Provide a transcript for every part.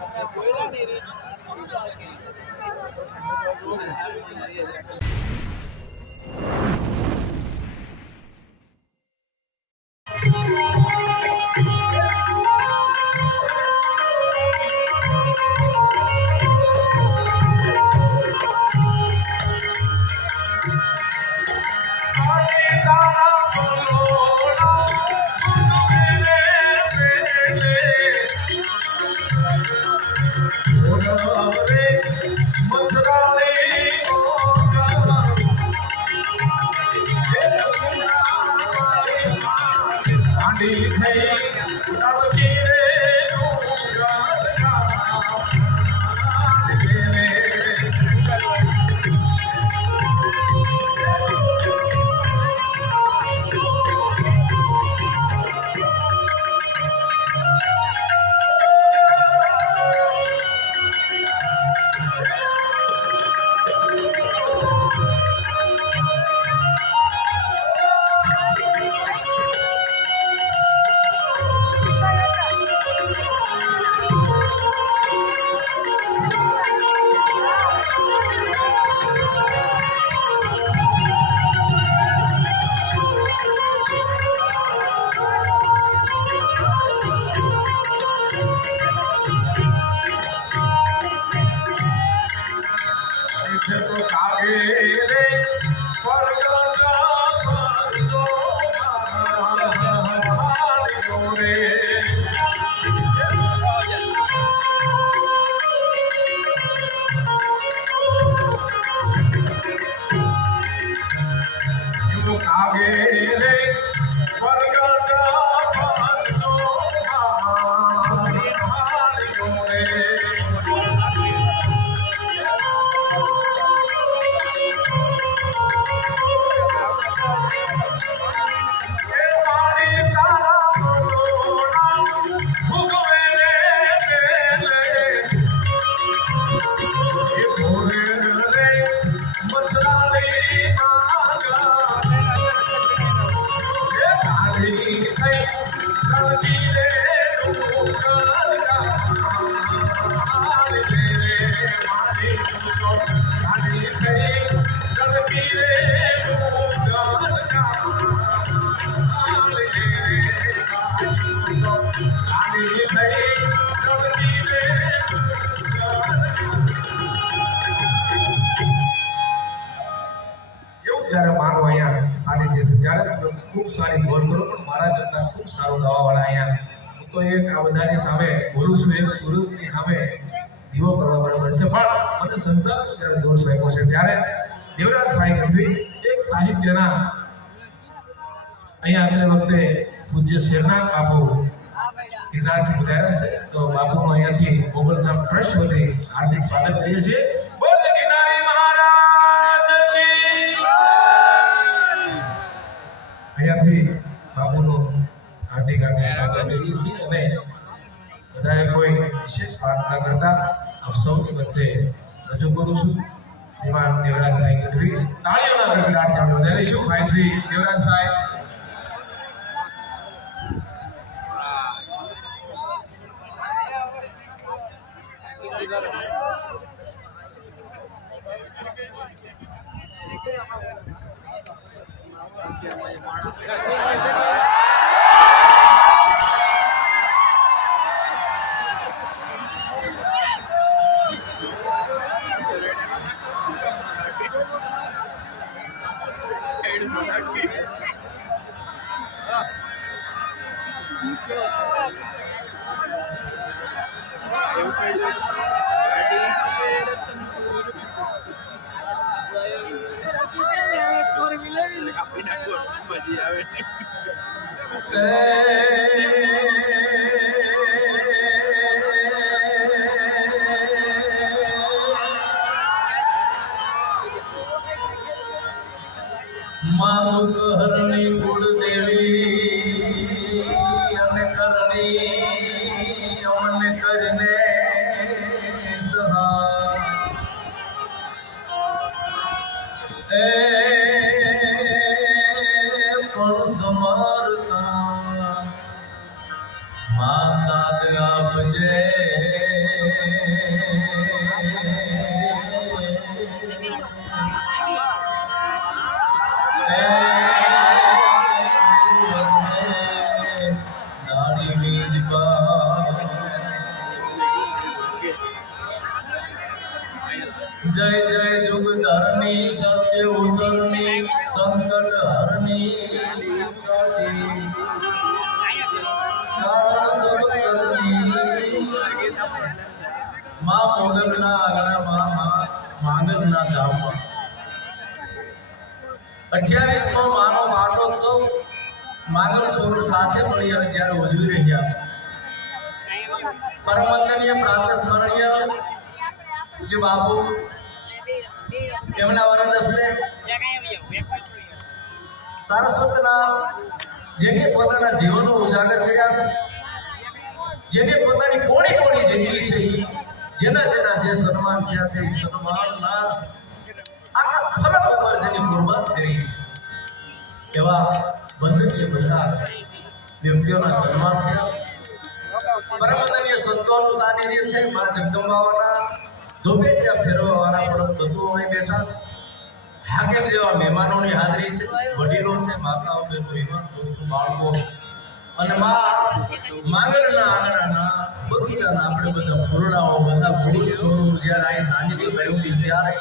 Thank you. એવું ખૂબ સારું દવાવાળા અહીંયા હું તો એક આ બધાની સામે બોલું છું એક સુરતની સામે દીવો કરવા બરાબર છે. પણ મને સંસાર જ્યારે દોર સોંપ્યો છે ત્યારે દેવરાજભાઈ ગઢવી એક સાહિત્યના અહીંયા આગળ વખતે પૂજ્ય શેરનાથ બાપુ ગિરનારથી પધાર્યા છે. તો બાપુનો અહીંયાથી મોગલધામ ટ્રસ્ટ વતી હાર્દિક સ્વાગત કરીએ છીએ. બોલ ગિરનારી અહીંયાથી હાર્દિક સ્વાગત કરીએ છીએ અને વધારે કોઈ વિશેષ વાત કરતા આપ સૌની વચ્ચે રજૂ કરું છું શ્રીમાન દેવરાજભાઈ ગઢવી તાળીઓના આપણે વધારીશું ભાઈ શ્રી દેવરાજભાઈ મારું જુગધરની સત્ય ઉતરની, સંકટ હરની કરની માં મોગલના આંગણામાં માં માંગલના ધામમાં. અઠ્યાવીસમો માનો પાટોત્સવ, માંગલ સ્વરૂપ સાથે મળી અને ત્યારે ઉજવી રહ્યા. પરમ વંદનીય પ્રાંત સ્મરણીય પૂજ્ય બાપુ એમના વરદસ્તે સારસ્વતના જેને પોતાના જીવનો ઉજાગર કર્યા છે, જેને પોતાની કોણી કોણી જિંદગી છે, જેના જેના જે સન્માન થયા છે સન્માનના આખા ફલક ઉપર જેની કુરબાન કરી છે. એવા વંદનીય બધા વ્યક્તિઓના સન્માન થયા છે. પરમ વંદનીય સંતોનું સાનિધ્ય છે, મા જગદંબાવાના ધોપે ત્યાં ફેરવા વાળા પરમ તત્વો અહીં બેઠા છે. હાકેમ જેવા મહેમાનોની હાજરી છે, વડીલો છે, માતાઓ બહેનો યુવાન દોસ્તો, બાળકો. અને માં માંગણના આંગણાના બગીચાના આપણે બધા ફૂલડાઓ બધા પુરુષ છોરું જ્યારે અહીં સાનિધ્ય મળ્યું છે ત્યારે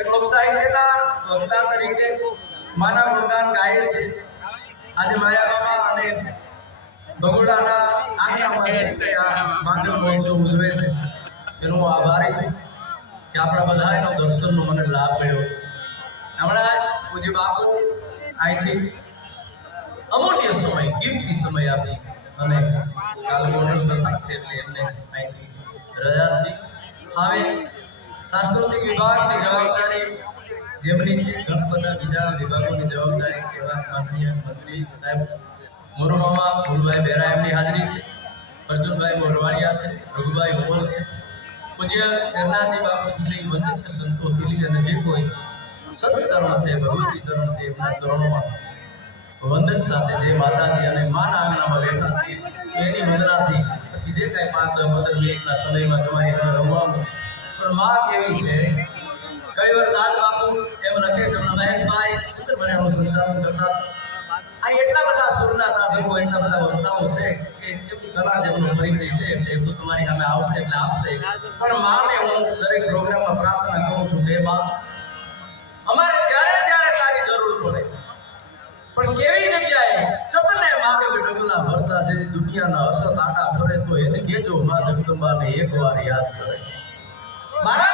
એક લોક સાહિત્યના વક્તા તરીકે માના ગુણગાન ગાય છે. આજે માયાબાબા અને બગોડાના આંગણામાં માંગલ મહોત્સવ ઉજવે છે. એનો હું આભારી છું કે આપણા બધા એનો દર્શનનો મને લાભ મળ્યો હમણાં પૂજ્ય બાપુ છે. અમૂલ્ય સમય, કિંમતી સમય આપી અને કાલ ગોંડલ કથા છે એટલે એમને અહીંથી રજા હતી હવે સાંસ્કૃતિક વિભાગની જવાબદારી જેમની છે ઘણા બધા બીજા વિભાગોની જવાબદારી છે, એવા માનનીય મંત્રી સાહેબ મોરુમામા ગુરુભાઈ બેરા એમની હાજરી છે. અર્જુનભાઈ મોરવાણિયા છે, રઘુભાઈ ઉમર છે. પૂજ્ય શેરનાથજી બાપુજીની વંદનીય સંતોથી લઈને જે કોઈ સંત ચરણ છે, ભગવતી ચરણ છે, એમના ચરણોમાં વંદન સાથે જે માતાજી અને માના આંગણામાં બેઠા છે એની વંદનાથી પછી જે કાંઈ પાંચ દસ પંદર મિનિટના સમયમાં તમારી અંદર રમવાનું છે. પણ માં કેવી છે? કઈ વાર દાદ બાપુ એમ લખે છે મહેશભાઈ સુંદર મજાનું સંચાલન કરતા આ એટલા બધા સુરના સાધકો, એટલા બધા વક્તાઓ છે કે કલા જેમનો પરિચય છે, એટલે તો તમારી સામે આવશે એટલે આપશે પણ માને હું દરેક પ્રોગ્રામમાં પ્રાર્થના કરું છું, બે બા અમારે જ્યારે જ્યારે તારી જરૂર પડે. પણ કેવી જગ્યાએ? સતને માર્ગ ડગલા ભરતા જે દુનિયાના અસત આટા ફરે તો એને કેજો માં જગદંબાને એકવાર યાદ કરે. મારા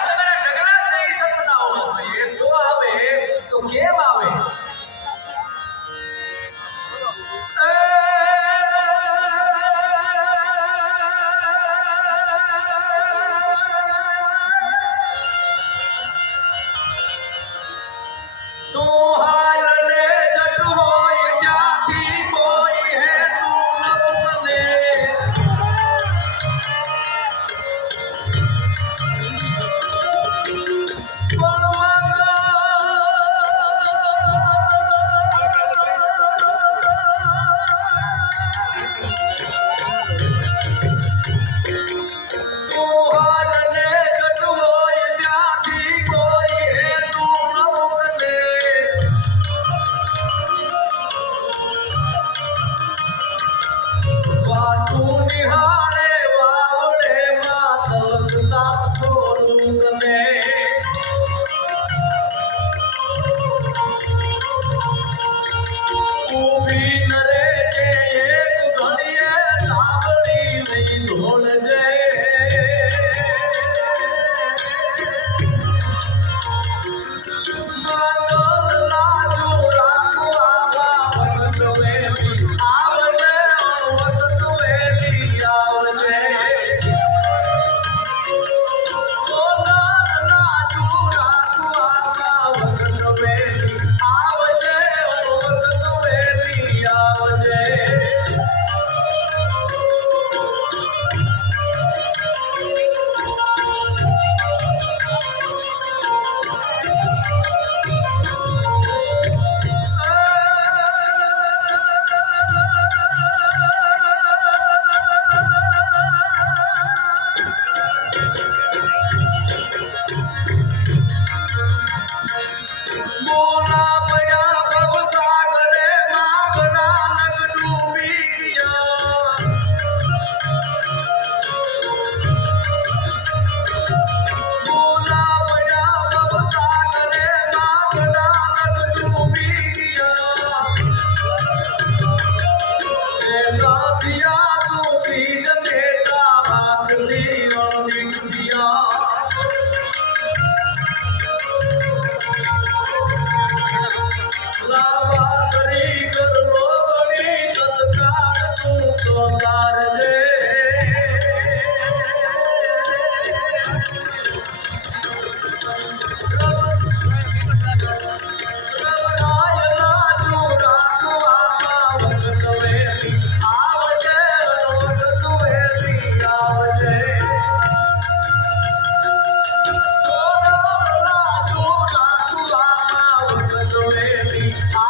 பேரத்தில் ஆ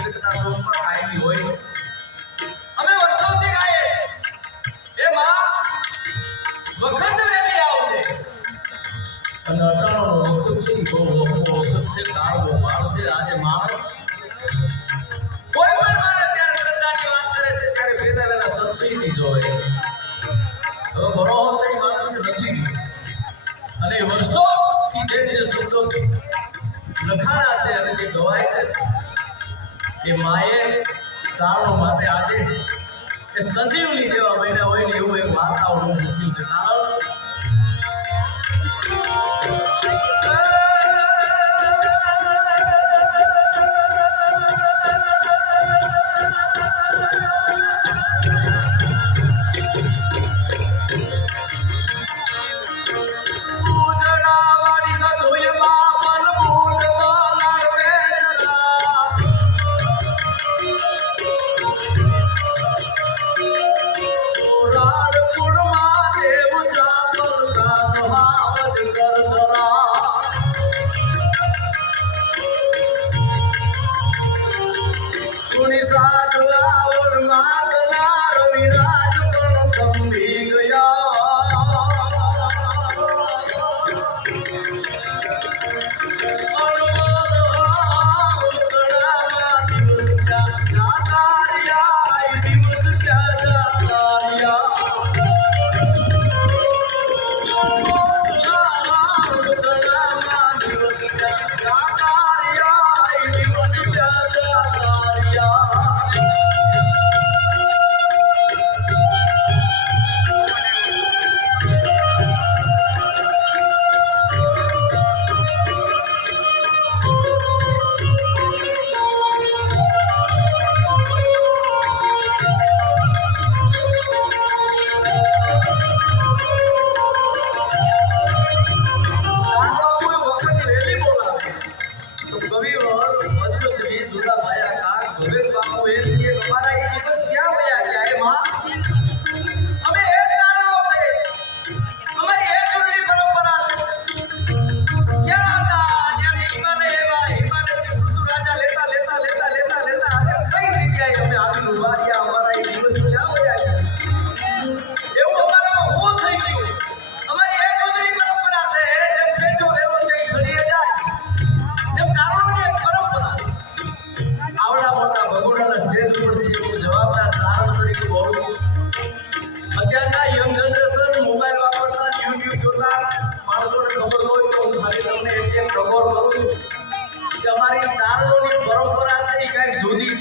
educação hoje. શાળાઓ માટે આજે એ સજીવ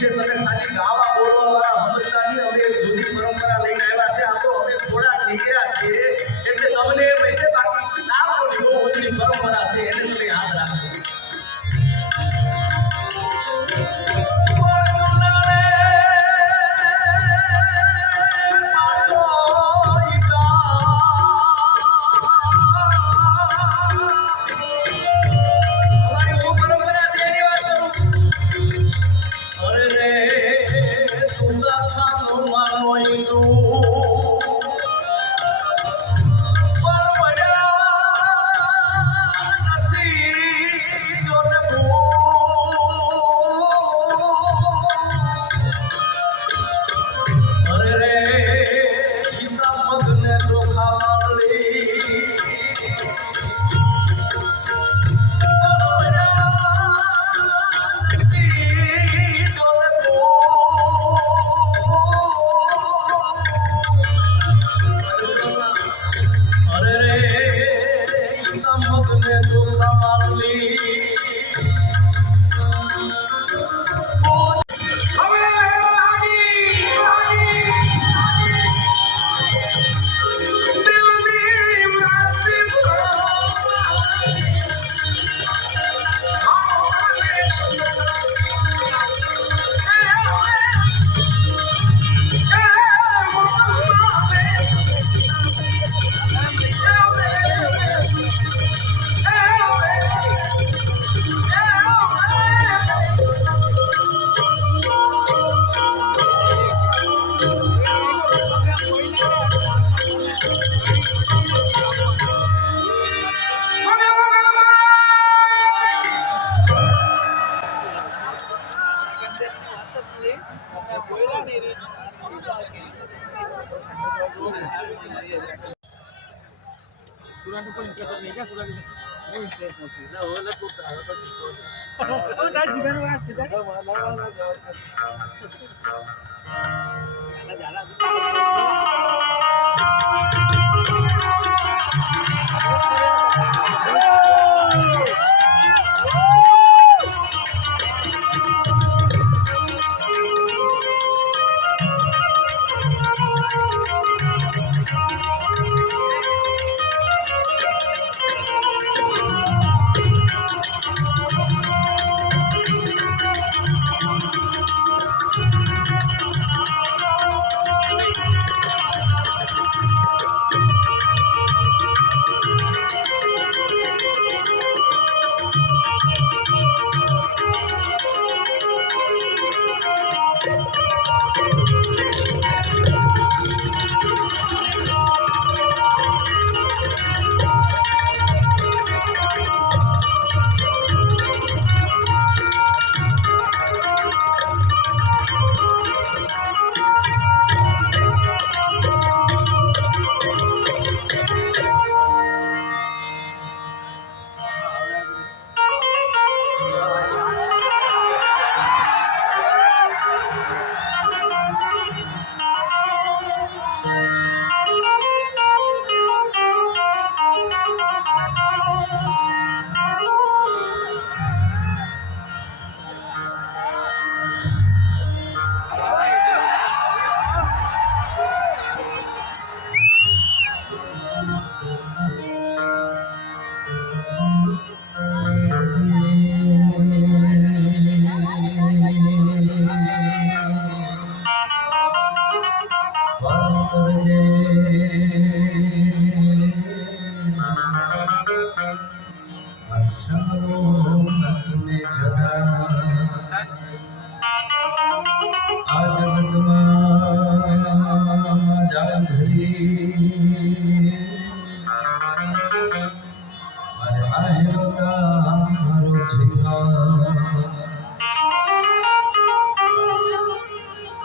विषय jalan-jalan.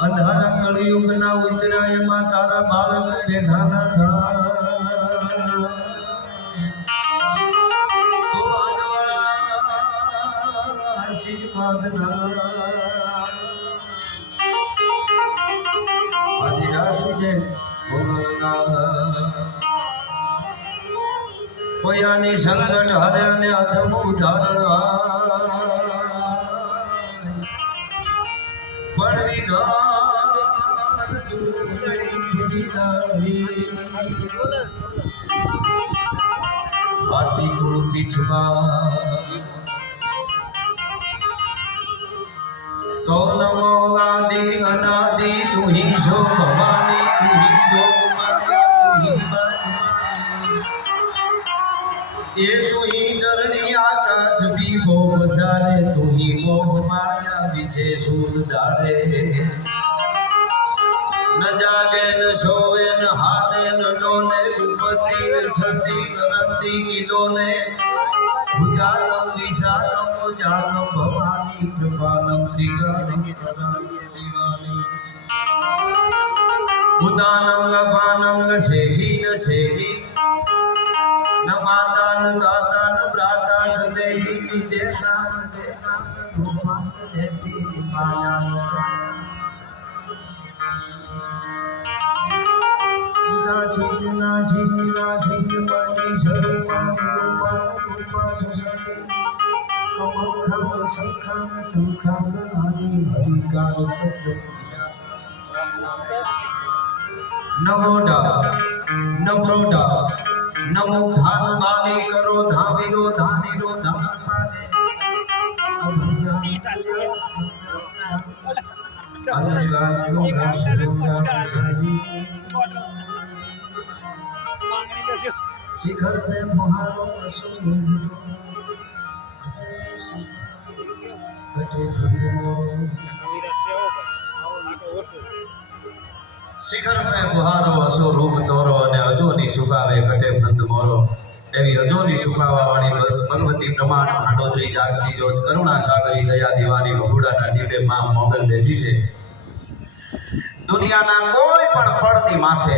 અંધારા કળિયુગના ઉતરાયમાં તારા બાળક ભેગા ના થા કોયાની સંકટ હર્યા ને અધમ ઉદાહરણ તો નમો આદિ અનાદિ તુહી જો ભવાની તું હી શો માયા તું હી બાગવાની. એ તું હી ધરણી આકાશ ભી મો પસારે તુહી મોહ માયા વિશે સૂર ધારે. ન જાગે, ન સોવે, ન હાલે ન ડોલે વિપત્તિ ન સતી કરંતી કિલોને. ભુજાલમ, વિશાલમ જાલમ ભવાની કૃપાલમ ત્રિગાલમ કરાલમ દિવાની ઉદાનમ ગસેહી ન સેહી ન માતા, ન દાતા ન ભ્રાતા સદેહી નિ દેતા ન દેતા ન ધૂમા ન દેતી નિ માયા नमो धान बाले करो धामिरो धानिरो धान बाले अलंकार को घास रोगा सजी शिखर में मुहारो असुगुंटो कटे फुगो શિખર મેં ગુહારો હસો રૂપ તોરો અને અજોની સુખાવે ઘટે ફંદ મોરો. એવી અજોની સુકાવા વાળી ભગવતી પ્રમાણ હાંડોદરી જાગતી જોત કરુણા સાગરી દયા દિવાની ભગુડાના ડીબે માં મોગલ બેઠી છે. દુનિયાના કોઈ પણ પડની માથે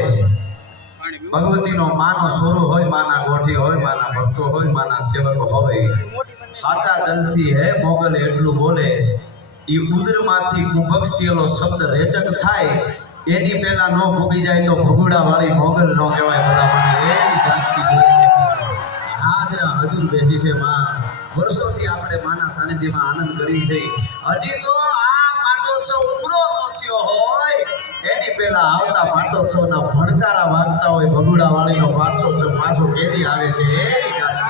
ભગવતીનો માનો સોરો હોય, માના ગોઠી હોય, માના ભક્તો હોય, માના સેવકો હોય. સાચા દલથી હે મોગલ એટલું બોલે, ઈ ઉદરમાંથી કુંભક થયેલો શબ્દ રેચક થાય એની પહેલા ન ફૂગી જાય તો ભગુડા વાળી મોગલ ન કહેવાય બધા એની શાંતિ હાજરા હજુ બેઠી છે માં. વર્ષોથી આપણે માના સાનિધ્યમાં આનંદ કરી છે. હજી તો આ પાટોત્સવ પૂરો ન થયો હોય. એની પહેલા આવતા પાટોત્સવના ભણકારા વાગતા હોય ભગુડા વાળીનો પાટોત્સવ પાછો કેદી આવે છે. એની શાંતિ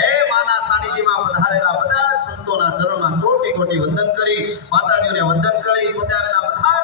હે માના સાનિધ્યમાં પધારેલા બધા સંતોના ચરણમાં કોટી કોટી વંદન કરી, માતાજીઓને વંદન કરી, પધારેલા બધા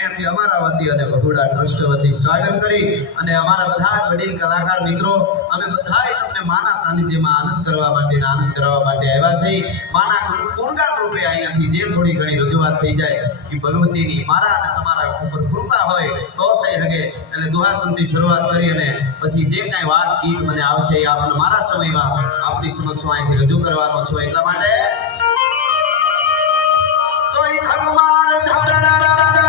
અહીંયાથી અમારા વતી અને ભગુડા ટ્રસ્ટ વતી સ્વાગત કરી અને અમારા બધા જ વડીલ કલાકાર મિત્રો, અમે બધા તમને માના સાનિધ્યમાં આનંદ કરવા માટે આનંદ કરવા માટે આવ્યા છીએ. માના ગુણગાન રૂપે અહીંયાથી જે થોડી ઘણી રજૂઆત થઈ જાય એ ભગવતીની મારા અને તમારા ઉપર કૃપા હોય તો થઈ શકે. એટલે દુહાસનથી શરૂઆત કરી અને પછી જે કાંઈ વાત, ગીત મને આવશે એ આપણે મારા સમયમાં આપણી સમક્ષ અહીંથી રજૂ કરવાનો છું. એટલા માટે તો ઈ થગમાર ધડડડા